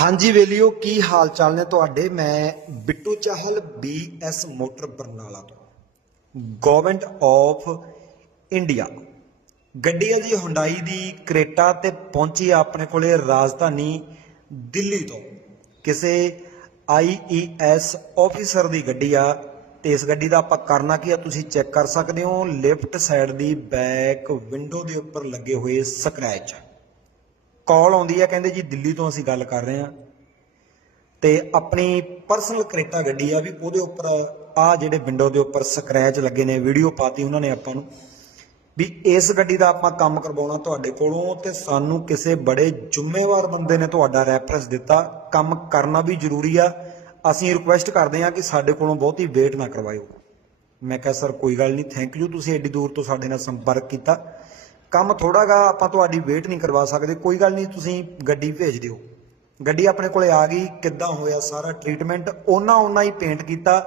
ਹਾਂਜੀ ਵੇਲਿਓ, ਕੀ ਹਾਲ ਚਾਲ ਨੇ ਤੁਹਾਡੇ? ਮੈਂ ਬਿੱਟੂ ਚਾਹਲ ਬੀਐਸ ਮੋਟਰ ਬਰਨਾਲਾ ਤੋਂ। ਗਵਰਨਮੈਂਟ ਆਫ ਇੰਡੀਆ ਗੱਡੀ ਹੈ ਜੀ ਹੁੰਡਾਈ ਦੀ, ਕ੍ਰੇਟਾ ਤੇ ਪਹੁੰਚੀ ਆ ਆਪਣੇ ਕੋਲੇ ਰਾਜਧਾਨੀ ਦਿੱਲੀ ਤੋਂ। ਕਿਸੇ ਆਈਈਐਸ ਆਫੀਸਰ ਦੀ ਗੱਡੀ ਆ। ਤੇ ਇਸ ਗੱਡੀ ਦਾ ਆਪਾਂ ਕਰਨਾ ਕੀ ਆ, ਤੁਸੀਂ ਚੈੱਕ ਕਰ ਸਕਦੇ ਹੋ, ਲੈਫਟ ਸਾਈਡ ਦੀ ਬੈਕ ਵਿੰਡੋ ਦੇ ਉੱਪਰ ਲੱਗੇ ਹੋਏ ਸਕ੍ਰੈਚ। ਕਾਲ ਆਉਂਦੀ ਹੈ ਕਹਿੰਦੇ ਜੀ ਦਿੱਲੀ ਤੋਂ ਅਸੀਂ ਗੱਲ ਕਰ ਰਹੇ ਹਾਂ। ਤੇ ਆਪਣੀ ਪਰਸਨਲ ਕਰੇਟਾ ਗੱਡੀ ਆ ਵੀ ਉਹਦੇ ਉੱਪਰ ਆ ਜਿਹੜੇ ਵਿੰਡੋ ਦੇ ਉੱਪਰ ਸਕ੍ਰੈਚ ਲੱਗੇ ਨੇ ਵੀਡੀਓ ਪਾਤੀ ਉਹਨਾਂ ਨੇ ਆਪਾਂ ਨੂੰ। ਵੀ ਇਸ ਗੱਡੀ ਦਾ ਆਪਾਂ ਕੰਮ ਕਰਵਾਉਣਾ ਤੁਹਾਡੇ ਕੋਲੋਂ ਤੇ ਸਾਨੂੰ ਕਿਸੇ ਬੜੇ ਜ਼ਿੰਮੇਵਾਰ ਬੰਦੇ ਨੇ ਤੁਹਾਡਾ ਰੈਫਰੈਂਸ ਦਿੱਤਾ। ਕੰਮ ਕਰਨਾ ਵੀ ਜ਼ਰੂਰੀ ਆ। ਅਸੀਂ ਰਿਕੁਐਸਟ ਕਰਦੇ ਹਾਂ ਕਿ ਸਾਡੇ ਕੋਲੋਂ ਬਹੁਤੀ ਵੇਟ ਨਾ ਕਰਵਾਇਓ। ਮੈਂ ਕਿਹਾ, ਸਰ, ਕੋਈ ਗੱਲ ਨਹੀਂ ਥੈਂਕ ਯੂ ਤੁਸੀਂ ਐਡੀ ਦੂਰ ਤੋਂ ਸਾਡੇ ਨਾਲ ਸੰਪਰਕ ਕੀਤਾ। ਕੰਮ ਥੋੜਾਗਾ ਆਪਾਂ ਤੁਹਾਡੀ ਵੇਟ ਨਹੀਂ ਕਰਵਾ ਸਕਦੇ। ਕੋਈ ਗੱਲ ਨਹੀਂ, ਤੁਸੀਂ ਗੱਡੀ ਭੇਜ ਦਿਓ। ਗੱਡੀ ਆਪਣੇ ਕੋਲੇ ਆ ਗਈ, ਕਿੱਦਾਂ ਹੋਇਆ ਸਾਰਾ ਟ੍ਰੀਟਮੈਂਟ ਉਹਨਾਂ ਉਹਨਾਂ ਹੀ ਪੇਂਟ ਕੀਤਾ।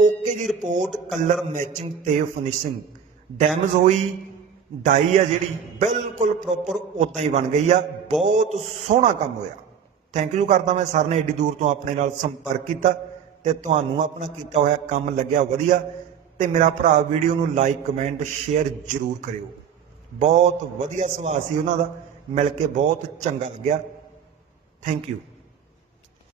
ਓਕੇ ਦੀ ਰਿਪੋਰਟ ਕਲਰ ਮੈਚਿੰਗ ਤੇ ਫਿਨਿਸ਼ਿੰਗ ਡੈਮੇਜ ਹੋਈ, ਡਾਈ ਆ ਜਿਹੜੀ, ਬਿਲਕੁਲ ਪ੍ਰੋਪਰ ਉਦਾਂ ਹੀ ਬਣ ਗਈ ਆ। ਬਹੁਤ ਸੋਹਣਾ ਕੰਮ ਹੋਇਆ। ਥੈਂਕ ਯੂ ਕਰਦਾ ਮੈਂ ਸਰ ਨੇ ਏਡੀ ਦੂਰ ਤੋਂ ਆਪਣੇ ਨਾਲ ਸੰਪਰਕ ਕੀਤਾ ਤੇ ਤੁਹਾਨੂੰ ਆਪਣਾ ਕੀਤਾ ਹੋਇਆ ਕੰਮ ਲੱਗਿਆ ਵਧੀਆ। ਤੇ ਮੇਰਾ ਭਰਾ ਵੀਡੀਓ ਨੂੰ ਲਾਈਕ ਕਮੈਂਟ ਸ਼ੇਅਰ ਜ਼ਰੂਰ ਕਰਿਓ। ਬਹੁਤ ਵਧੀਆ ਸੁਭਾਅ ਸੀ ਉਹਨਾਂ ਦਾ। ਮਿਲ ਕੇ ਬਹੁਤ ਚੰਗਾ ਲੱਗਿਆ। Thank you